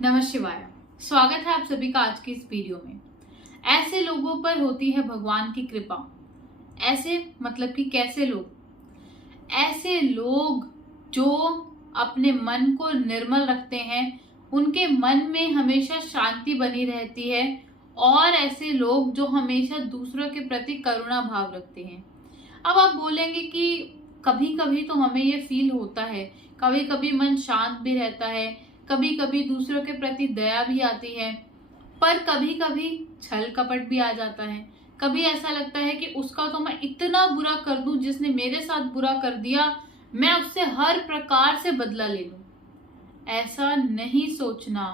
नमः शिवाय। स्वागत है आप सभी का आज की इस वीडियो में। ऐसे लोगों पर होती है भगवान की कृपा। ऐसे मतलब कि कैसे लोग? ऐसे लोग जो अपने मन को निर्मल रखते हैं, उनके मन में हमेशा शांति बनी रहती है, और ऐसे लोग जो हमेशा दूसरों के प्रति करुणा भाव रखते हैं। अब आप बोलेंगे कि कभी कभी तो हमें ये फील होता है, कभी कभी मन शांत भी रहता है, कभी कभी दूसरों के प्रति दया भी आती है, पर कभी कभी छल कपट भी आ जाता है। कभी ऐसा लगता है कि उसका तो मैं इतना बुरा कर दूं, जिसने मेरे साथ बुरा कर दिया मैं उससे हर प्रकार से बदला ले लूं। ऐसा नहीं सोचना।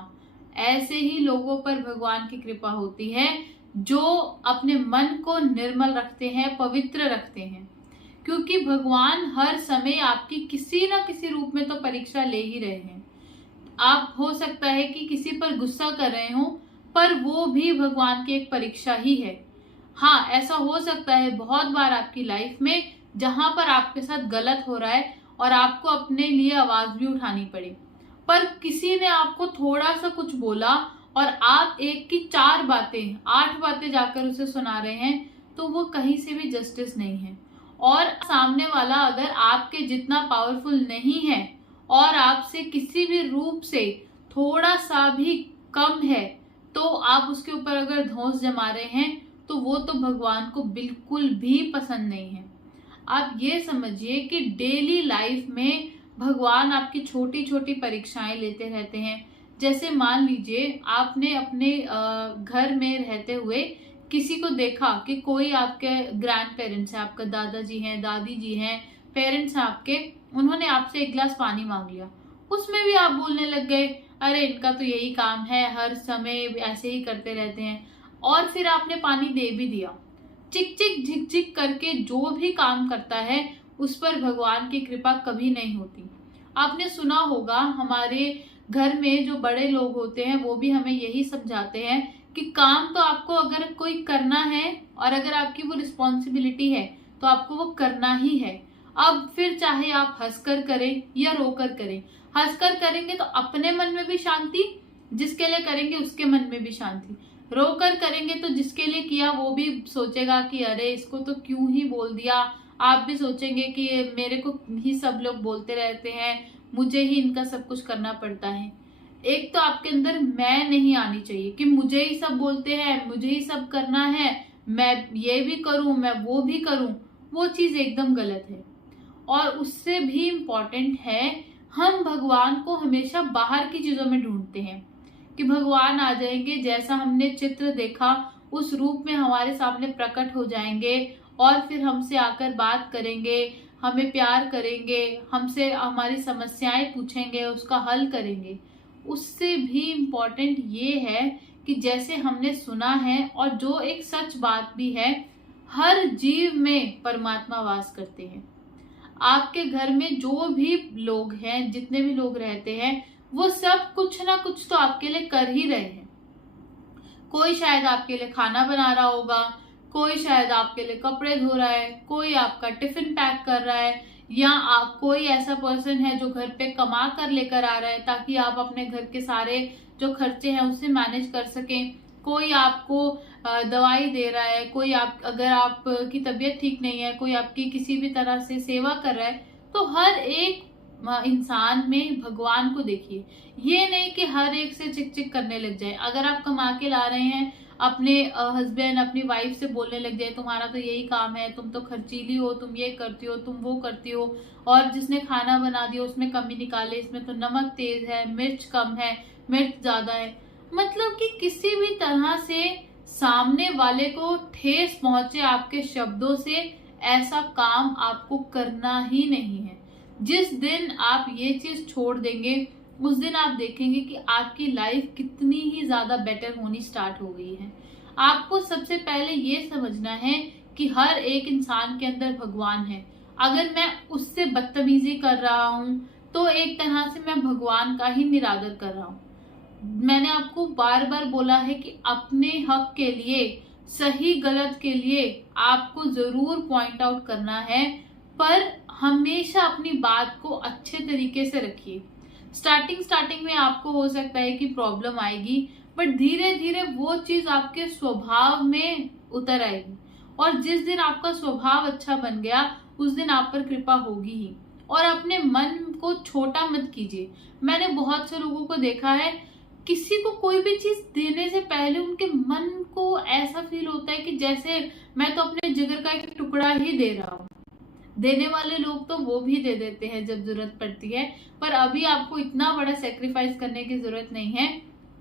ऐसे ही लोगों पर भगवान की कृपा होती है जो अपने मन को निर्मल रखते हैं, पवित्र रखते हैं। क्योंकि भगवान हर समय आपकी किसी ना किसी रूप में तो परीक्षा ले ही रहे हैं। आप हो सकता है कि किसी पर गुस्सा कर रहे हो, पर वो भी भगवान की एक परीक्षा ही है। हाँ, ऐसा हो सकता है बहुत बार आपकी लाइफ में जहां पर आपके साथ गलत हो रहा है और आपको अपने लिए आवाज भी उठानी पड़े, पर किसी ने आपको थोड़ा सा कुछ बोला और आप एक की 4 बातें 8 बातें जाकर उसे सुना रहे हैं, तो वो कहीं से भी जस्टिस नहीं है। और सामने वाला अगर आपके जितना पावरफुल नहीं है और आपसे किसी भी रूप से थोड़ा सा भी कम है, तो आप उसके ऊपर अगर धौंस जमा रहे हैं, तो वो तो भगवान को बिल्कुल भी पसंद नहीं है। आप ये समझिए कि डेली लाइफ में भगवान आपकी छोटी छोटी परीक्षाएं लेते रहते हैं। जैसे मान लीजिए आपने अपने घर में रहते हुए किसी को देखा कि कोई आपके ग्रैंड पेरेंट्स है, आपका दादाजी हैं, दादी जी हैं, पेरेंट्स हैं आपके, उन्होंने आपसे एक गिलास पानी मांग लिया। उसमें भी आप बोलने लग गए, अरे इनका तो यही काम है, हर समय ऐसे ही करते रहते हैं। और फिर आपने पानी दे भी दिया। चिक चिक झिक झिक करके जो भी काम करता है उस पर भगवान की कृपा कभी नहीं होती। आपने सुना होगा, हमारे घर में जो बड़े लोग होते हैं वो भी हमें यही समझाते हैं कि काम तो आपको अगर कोई करना है और अगर आपकी वो रिस्पॉन्सिबिलिटी है तो आपको वो करना ही है। अब फिर चाहे आप हंसकर करें या रोकर करें। हंसकर करेंगे तो अपने मन में भी शांति, जिसके लिए करेंगे उसके मन में भी शांति। रोकर करेंगे तो जिसके लिए किया वो भी सोचेगा कि अरे इसको तो क्यों ही बोल दिया। आप भी सोचेंगे कि मेरे को ही सब लोग बोलते रहते हैं, मुझे ही इनका सब कुछ करना पड़ता है। एक तो आपके अंदर मैं नहीं आनी चाहिए कि मुझे ही सब बोलते हैं, मुझे ही सब करना है, मैं ये भी करूं, मैं वो भी करूं। वो चीज एकदम गलत है। और उससे भी इम्पोर्टेंट है, हम भगवान को हमेशा बाहर की चीजों में ढूंढते हैं कि भगवान आ जाएंगे, जैसा हमने चित्र देखा उस रूप में हमारे सामने प्रकट हो जाएंगे और फिर हमसे आकर बात करेंगे, हमें प्यार करेंगे, हमसे हमारी समस्याएं पूछेंगे, उसका हल करेंगे। उससे भी इम्पोर्टेंट ये है कि जैसे हमने सुना है और जो एक सच बात भी है, हर जीव में परमात्मा वास करते हैं। आपके घर में जो भी लोग हैं, जितने भी लोग रहते हैं, वो सब कुछ ना कुछ तो आपके लिए कर ही रहे हैं। कोई शायद आपके लिए खाना बना रहा होगा, कोई शायद आपके लिए कपड़े धो रहा है, कोई आपका टिफिन पैक कर रहा है, या आप कोई ऐसा पर्सन है जो घर पे कमा कर लेकर आ रहा है ताकि आप अपने घर के सारे जो खर्चे हैं उससे मैनेज कर सकें। कोई आपको दवाई दे रहा है, कोई आप अगर आपकी तबीयत ठीक नहीं है, कोई आपकी किसी भी तरह से सेवा कर रहा है। तो हर एक इंसान में भगवान को देखिए। ये नहीं कि हर एक से चिक चिक करने लग जाए। अगर आप कमा के ला रहे हैं, अपने हस्बैंड अपनी वाइफ से बोलने लग जाए, तुम्हारा तो यही काम है, तुम तो खर्चीली हो, तुम ये करती हो, तुम वो करती हो, और जिसने खाना बना दिया उसमें कमी निकाले, इसमें तो नमक तेज है, मिर्च कम है, मिर्च ज्यादा है। मतलब कि किसी भी तरह से सामने वाले को ठेस पहुंचे आपके शब्दों से, ऐसा काम आपको करना ही नहीं है। जिस दिन आप ये चीज छोड़ देंगे, उस दिन आप देखेंगे कि आपकी लाइफ कितनी ही ज्यादा बेटर होनी स्टार्ट हो गई है। आपको सबसे पहले ये समझना है कि हर एक इंसान के अंदर भगवान है। अगर मैं उससे बदतमीजी कर रहा हूं, तो एक तरह से मैं भगवान का ही निरादर कर रहा हूं। मैंने आपको बार बार बोला है कि अपने हक के लिए, सही गलत के लिए आपको जरूर पॉइंट आउट करना है, पर हमेशा अपनी बात को अच्छे तरीके से रखिए। स्टार्टिंग में आपको हो सकता है कि प्रॉब्लम आएगी, बट धीरे धीरे वो चीज आपके स्वभाव में उतर आएगी, और जिस दिन आपका स्वभाव अच्छा बन गया उस दिन आप पर कृपा होगी ही। और अपने मन को छोटा मत कीजिए। मैंने बहुत से लोगों को देखा है, किसी को कोई भी चीज देने से पहले उनके मन को ऐसा फील होता है कि जैसे मैं तो अपने जिगर का एक टुकड़ा ही दे रहा हूँ। देने वाले लोग तो वो भी दे देते हैं जब जरूरत पड़ती है, पर अभी आपको इतना बड़ा सेक्रीफाइस करने की जरूरत नहीं है।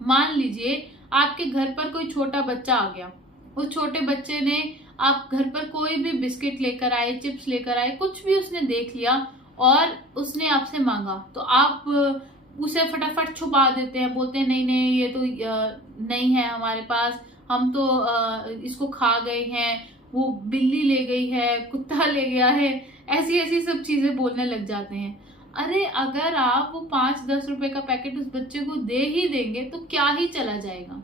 मान लीजिए आपके घर पर कोई छोटा बच्चा आ गया, उस छोटे बच्चे ने, आप घर पर कोई भी बिस्किट लेकर आए, चिप्स लेकर आए, कुछ भी उसने देख लिया और उसने आपसे मांगा, तो आप उसे फटाफट छुपा देते हैं, बोलते हैं नहीं नहीं ये तो नहीं है हमारे पास, हम तो इसको खा गए हैं, वो बिल्ली ले गई है, कुत्ता ले गया है, ऐसी ऐसी सब चीजें बोलने लग जाते हैं। अरे अगर आप वो 5-10 रुपए का पैकेट उस बच्चे को दे ही देंगे तो क्या ही चला जाएगा।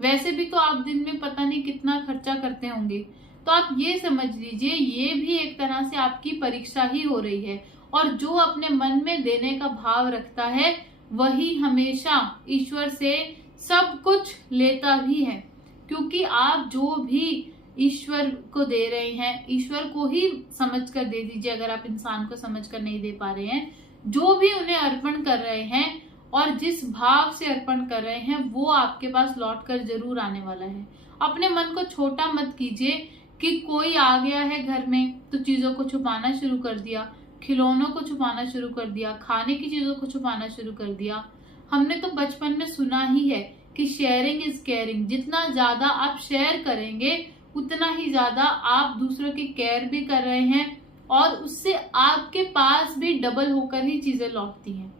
वैसे भी तो आप दिन में पता नहीं कितना खर्चा करते होंगे। तो आप ये समझ लीजिए, ये भी एक तरह से आपकी परीक्षा ही हो रही है। और जो अपने मन में देने का भाव रखता है वही हमेशा ईश्वर से सब कुछ लेता भी है, क्योंकि आप जो भी ईश्वर को दे रहे हैं, ईश्वर को ही समझ कर दे दीजिए। अगर आप इंसान को समझ कर नहीं दे पा रहे हैं, जो भी उन्हें अर्पण कर रहे हैं और जिस भाव से अर्पण कर रहे हैं वो आपके पास लौट कर जरूर आने वाला है। अपने मन को छोटा मत कीजिए कि कोई आ गया है घर में तो चीजों को छुपाना शुरू कर दिया, खिलौनों को छुपाना शुरू कर दिया, खाने की चीजों को छुपाना शुरू कर दिया। हमने तो बचपन में सुना ही है कि शेयरिंग इज केयरिंग। जितना ज्यादा आप शेयर करेंगे उतना ही ज्यादा आप दूसरों की केयर भी कर रहे हैं, और उससे आपके पास भी डबल होकर ही चीजें लौटती हैं।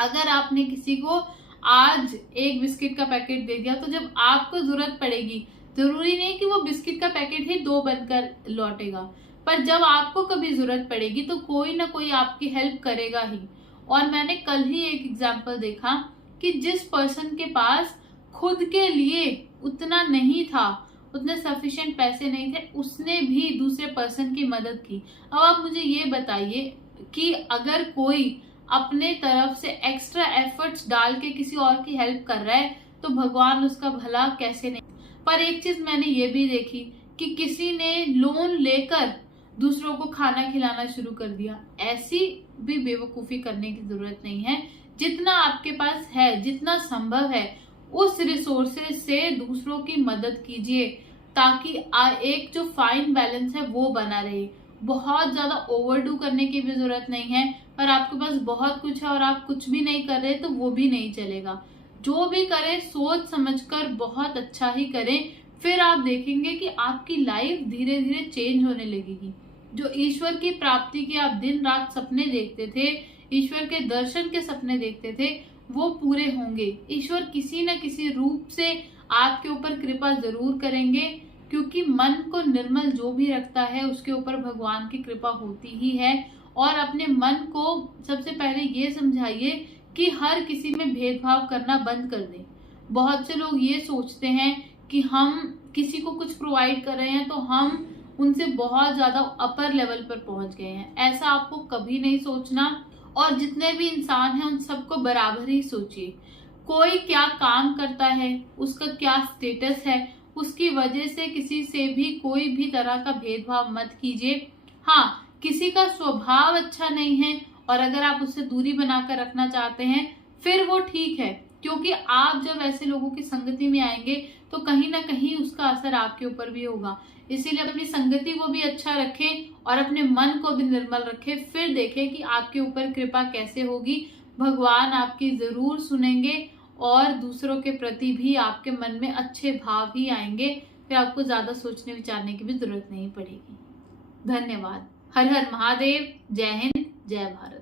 अगर आपने किसी को आज एक बिस्किट का पैकेट दे दिया, तो जब आपको जरूरत पड़ेगी, जरूरी नहीं कि वो बिस्किट का पैकेट ही 2 बनकर लौटेगा, पर जब आपको कभी जरूरत पड़ेगी तो कोई ना कोई आपकी हेल्प करेगा ही। और मैंने कल ही एक एग्जाम्पल देखा कि जिस पर्सन के पास खुद के लिए उतना नहीं था, उतने सफिशिएंट पैसे नहीं थे, उसने भी दूसरे पर्सन की मदद की। अब आप मुझे ये बताइए कि अगर कोई अपने तरफ से एक्स्ट्रा एफर्ट्स डाल के किसी और की हेल्प कर रहा है तो भगवान उसका भला कैसे नहीं। पर एक चीज मैंने ये भी देखी कि किसी ने लोन लेकर दूसरों को खाना खिलाना शुरू कर दिया। ऐसी भी बेवकूफी करने की जरूरत नहीं है। जितना आपके पास है, जितना संभव है, उस रिसोर्सेज से दूसरों की मदद कीजिए, ताकि एक जो फाइन बैलेंस है वो बना रहे। बहुत ज्यादा ओवरडू करने की भी जरूरत नहीं है, पर आपके पास बहुत कुछ है और आप कुछ भी नहीं कर रहे तो वो भी नहीं चलेगा। जो भी करें सोच समझकर बहुत अच्छा ही करें, फिर आप देखेंगे कि आपकी लाइफ धीरे धीरे चेंज होने लगेगी। जो ईश्वर की प्राप्ति के आप दिन रात सपने देखते थे, ईश्वर के दर्शन के सपने देखते थे, वो पूरे होंगे। ईश्वर किसी न किसी रूप से आपके ऊपर कृपा जरूर करेंगे, क्योंकि मन को निर्मल जो भी रखता है उसके ऊपर भगवान की कृपा होती ही है। और अपने मन को सबसे पहले ये समझाइए कि हर किसी में भेदभाव करना बंद कर दें। बहुत से लोग ये सोचते हैं कि हम किसी को कुछ प्रोवाइड कर रहे हैं तो हम उनसे बहुत ज्यादा अपर लेवल पर पहुंच गए हैं। ऐसा आपको कभी नहीं सोचना। और जितने भी इंसान हैं उन सबको बराबर ही सोचिए। कोई क्या काम करता है, उसका क्या स्टेटस है, उसकी वजह से किसी से भी कोई भी तरह का भेदभाव मत कीजिए। हाँ, किसी का स्वभाव अच्छा नहीं है और अगर आप उससे दूरी बनाकर रखना चाहते हैं फिर वो ठीक है, क्योंकि आप जब ऐसे लोगों की संगति में आएंगे तो कहीं ना कहीं उसका असर आपके ऊपर भी होगा। इसीलिए अपनी संगति को भी अच्छा रखें और अपने मन को भी निर्मल रखें। फिर देखें कि आपके ऊपर कृपा कैसे होगी। भगवान आपकी जरूर सुनेंगे और दूसरों के प्रति भी आपके मन में अच्छे भाव ही आएंगे। फिर आपको ज्यादा सोचने विचारने की भी जरूरत नहीं पड़ेगी। धन्यवाद। हर हर महादेव। जय हिंद, जय भारत।